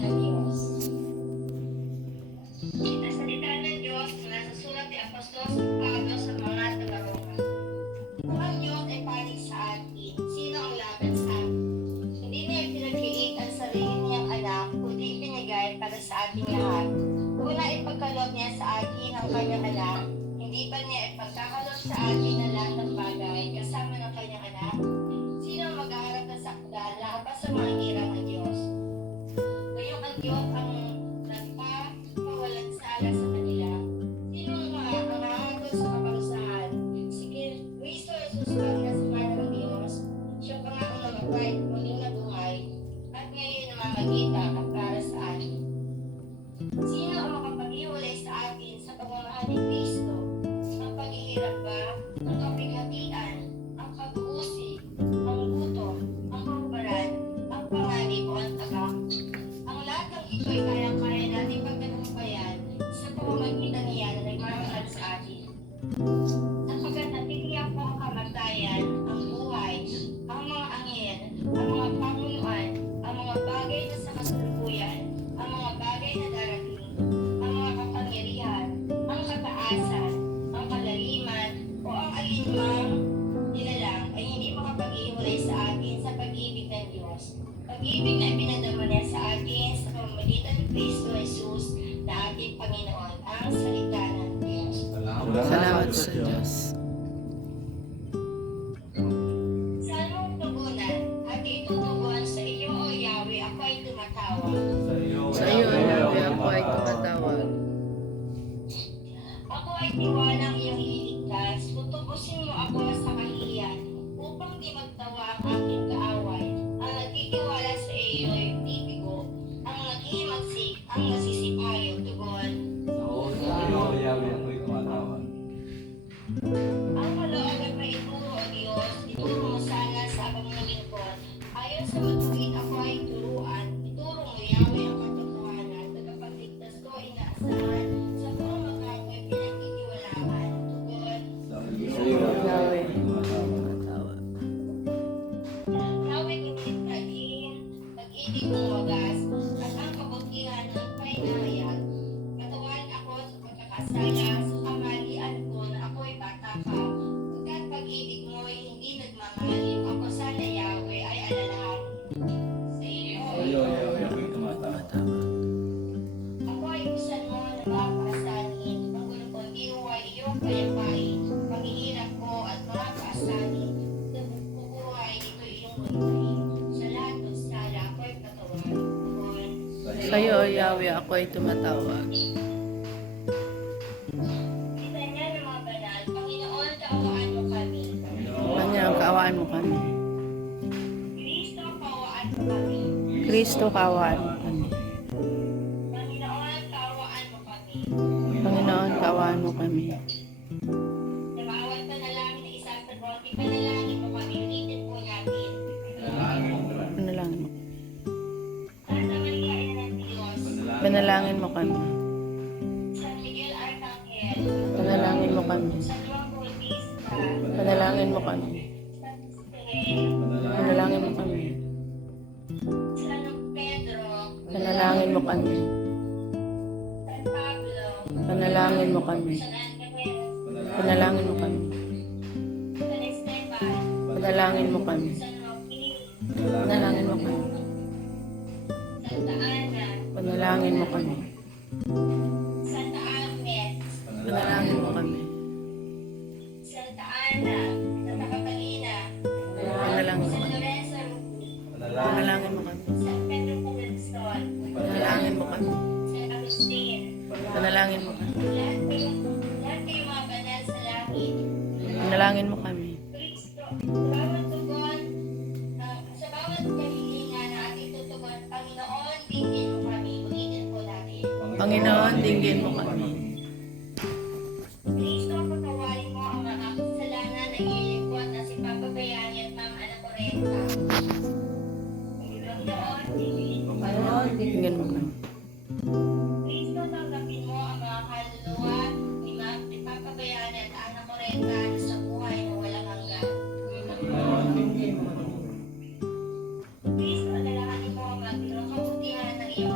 ng Diyos. Ang salita ng Diyos mula sa sulat ni Apostol Pablo sa mga taga-Roma. Kung ang Diyos ay panig sa atin, sino ang laban sa atin? Hindi niya pinag-create ang sarili niyang anak, kundi ibinigay para sa ating lahat. Una ipagkaloob niya sa atin ang kanyang anak, hindi ba niya ipagkakaloob sa atin ang lahat ng bagay kasama ng kanyang anak? Sino ang mag-aharap ng sakdal laban sa mga hirap ng Diyos? Ngayong ang Diyos ang nagpapawalan sala sa kanila. Sino ang makakahatol sa kaparusahan? Si Kristo Jesus ang nasamana ng Diyos. Siya pa nga ang namatay, muling nabuhay, at ngayon namamagitan at para sa atin. Sino ang makapag-iwalay sa atin sa pagmamahal ni Kristo? Ang paghihirap ba? Ang kapighatian? Ang pag-uusig? Ang gutom? Ang kahubaran? Ang panganib o ang tabak? Ang lahat ng ito ay kayang-kaya natin pagtagumpayan sa pamamagitan niya na nagmamahal sa atin. Sapagkat natitiyak po ang kamatayan, ang buhay, ang mga angin, ang mga pamunuan, ang mga bagay na sa kasalukuyan, ang mga bagay na darating, ang mga kapangyarihan, ang kataasan, ang kalaliman, o ang alinmang nilalang ay hindi makapag-iwalay sa atin sa pag-ibig ng Diyos. Pag-ibig na ipinadama niya sa atin sa pamamagitan ni Kristo Jesus na ating Panginoon, ang salita ng Diyos. Salamat sa Diyos. Salmong tugunan, at itutugon sa iyo, O Yahweh, ako ay tumatawag. Sa iyo, Yahweh, ako ay tumatawag. Ako ay tiwalang iyong iligtas, tutubusin mo ako sa kahihiyan, upang di magtawa ang aking kaaway. Ang nagtitiwala sa iyo ay tipigo, ang nag-iimagsik, ang masisipayog, tugon. Ang kalooban pa ituro, O Diyos, ituro mo sana sa abang ng lingkod. Ayon sa matuwid ako ay turuan, ituro mo, Yahweh, ang katotohanan, tagapagligtas ko, inaasahan, sa buong magkakoy pinagtitiwalaan, tugon. Yahweh, tumatawag. Yahweh, kumitahin, pag-ibig mong wagas, at ang kabutihan ng pahinahayag. Katawan ako sa pagkakasala, sa kamalian ko na ako'y bata pa. Pagkat pag-ibig mo ay hindi nagmamahalim, ako sana, Yahweh, ay alalahanin. Sa iyo, Tumatawag. ako ay usan mo na makakaasanin, magulo ko diwa iyong kayapain, paghihirap ko at makakaasanin, nabubuhay ito iyong buhay. Sa lahat ng sala, ako'y patawan. Tugon. Sa iyo, Yahweh, ako ay tumatawag. Kita niya ng mga banal, Panginoon, kaawaan mo kami. Kanyang kaawaan mo kami. Kristo, kaawaan mo kami. Kristo, kaawaan mo kami. Panginoon, kaawaan mo kami. Panginoon, kaawaan mo kami. Sa bawat panalangin na isang sagot, ipanalangin mo kami. Ulitin po natin. Panalangin mo. Santa Maria, Ina ng Diyos. Panalangin mo kami. San Miguel Arcangel. Panalangin mo kami. San Juan Bautista. Panalangin mo kami. San Miguel. Panalangin mo kami. San Pedro. Panalangin mo kami. San Pablo. Panalangin mo kami. San Angel. Panalangin mo kami. San Esteban. Panalangin mo kami. San Joaquin. Panalangin mo kami. Santa Ana. Panalangin mo kami. Santa Agnes. Panalangin mo kami. Santa Ana. Santa Catalina. Panalangin mo San kami. Lorenzo Rupi. Panalangin mo kami. San Pedro Calungsod. Panalangin mo kami. San Agustin. Panalangin mo kami. Lahat kayo mga banal sa langit. Panalangin mo kami. Kristo, sa bawat tugon, sa bawat kahilingan na ating tutugon, Panginoon, tingin mo kami. Ulitin po natin. Panginoon, dinggin mo kami. Kristo, patawarin mo ang mga kasalanan na ililingkod na si Papa Bayani at Mama Ana Correnta. Panginoon, tingin mo kami. Dinggin mo kami. Kristo, tanggapin mo ang mga kaluluwa ni Papa Bayani at Ana Correnta sa buhay na walang hanggan. Kristo, alalahanin mo ang mga kabutihan ng iyong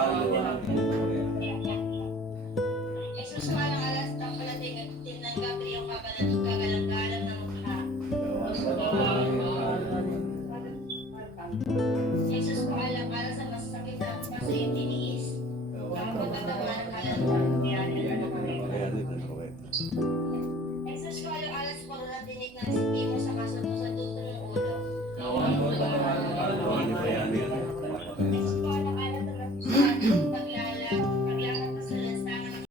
kaluluwa